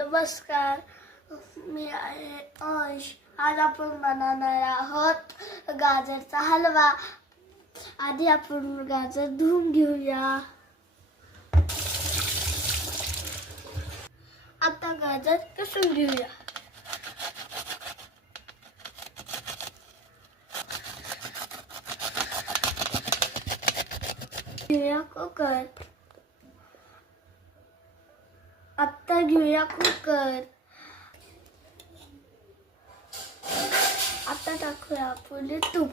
नमस्कार, मी आहे अंश. आज आपण बनवणार आहोत गाजरचा हलवा. आधी आपण गाजर धुवून घेऊया. आता गाजर किसून घेऊया. घेऊया कुकर. आता घेऊया कुकर. आता टाकूया आपण तूप.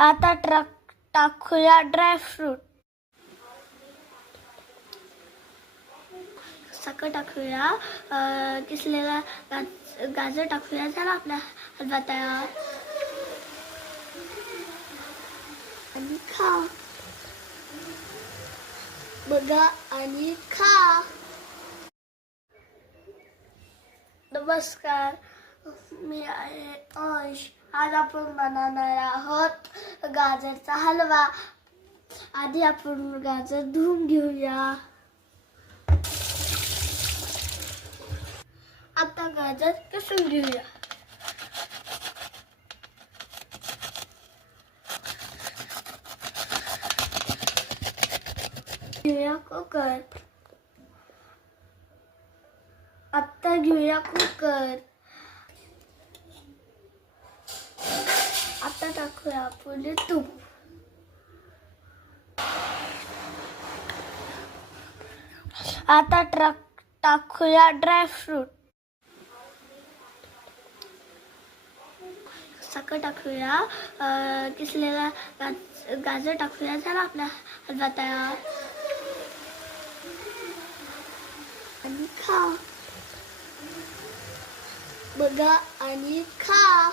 आता टाकूया ड्रायफ्रूट. साखर टाकूया. किसलेला गाजर टाकूया. झाला आपला हलवा तयार. आणि खा. बघा आणि खा. नमस्कार, मी आहे अंश. आज आपण बनवणार आहोत गाजरचा हलवा. आधी आपण गाजर धुवून घेऊया. आता गाजर किसून घेऊया. घेऊया कुकर. आता घेऊया कुकर. आता टाकूया आपण तूप. आता टाकूया ड्रायफ्रूट. साखर टाकूया. किसलेला गाजर टाकूया. झाला आपला हलवा तयार. आणि खा. बघा आणि खा.